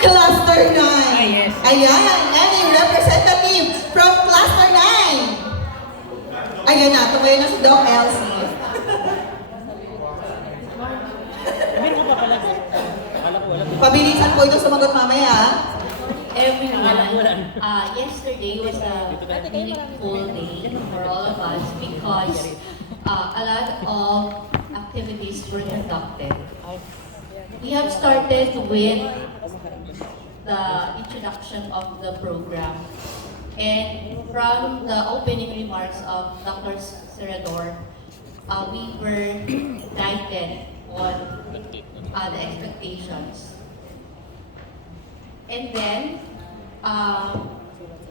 Cluster 9. Yes. Ayan, any representative from Cluster 9. Ayan na, tumayo na si Doc Elsie. Meron ka pa pala. Akala ko wala. Pabilisan po ito sumagot mamaya. Everyone, yesterday was a really cool day for all of us because a lot of activities were conducted. We have started with the introduction of the program, and from the opening remarks of Dr. Serador, we were guided on the expectations. And then,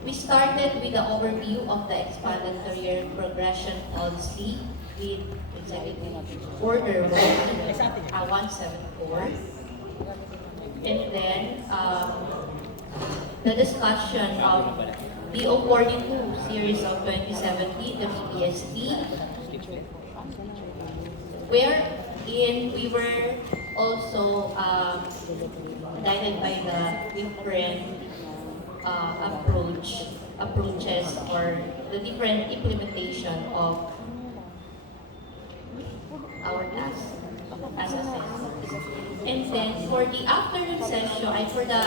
we started with the overview of the expanded career progression policy with Executive Order 174. And then, the discussion of DO 42 series of 2017, the PPST, wherein we were also guided by the different approaches or the different implementation of our task as assessors. And then for the afternoon session, for the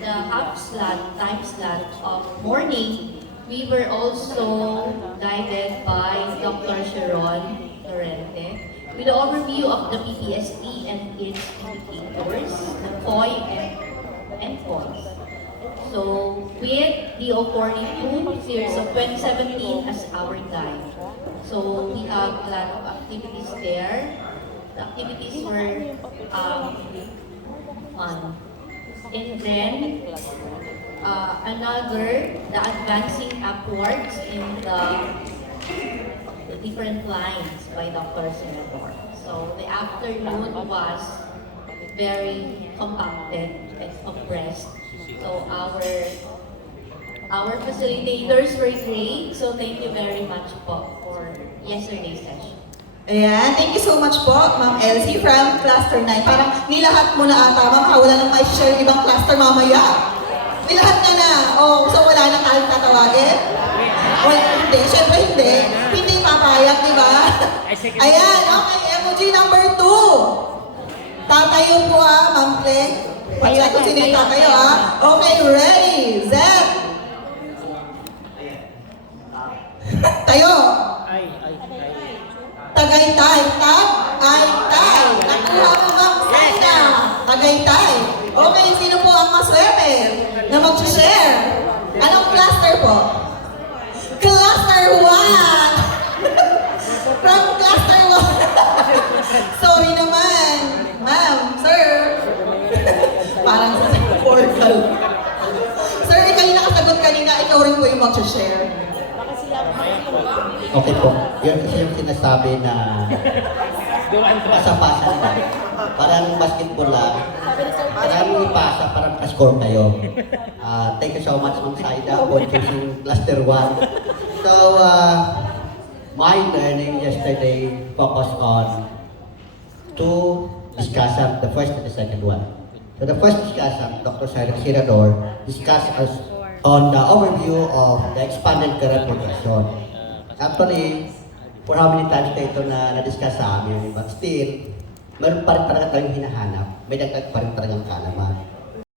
time slot of morning, we were also guided by Dr. Sharon Torrente with the overview of the PPST and its indicators, the COI and endpoints. So with the O42 series of 2017 as our guide. So we have a lot of activities there. The activities were fun. And then another, the advancing upwards in the different lines by Dr. Senator. So the afternoon was very compacted and compressed. So our facilitators were great. So thank you very much po for yesterday's session. Ayan, thank you so much po, Ma'am Elsie from Cluster 9. Parang nilahat mo na ata, Ma'am, wala nang may share ibang cluster mamaya. Nilahat na na. Oh, so wala nang kahit tatawagin? Wala, hindi. Siyempre hindi. Hindi papayag, di ba? Ayan, okay, emoji number 2. Tatayo po Ma'am Clegg. Patsa ko sino yung tatayo Okay, ready, set. Tayo. Tagaytay, Tagaytay. Nakuha mo Ma'am Saida. Tagaytay. Okay, sino po ang maswerte na mag-share? Anong cluster po? Cluster 1! From Cluster 1. Sorry naman. Ma'am, sir. Parang sa portal. Sir, ikaw yung nakasagot kanina, ikaw rin po yung mag-share. Okay po. Yun kasi yung sinasabi na pasa-pasa lang. Parang basketball lang. Parang ipasa, parang ka-score kayo. Thank you so much, Ma'am Saida, for choosing Cluster 1. So, my learning yesterday focused on two discussions, the first and the second one. So the first discussion, Dr. Serador discussed us on the overview of the expanded career progression. Actually, for how many times na ito na na-discuss sa amin, but still, meron pa rin talaga tayong hinahanap. May dagdag pa rin talagang kaalaman.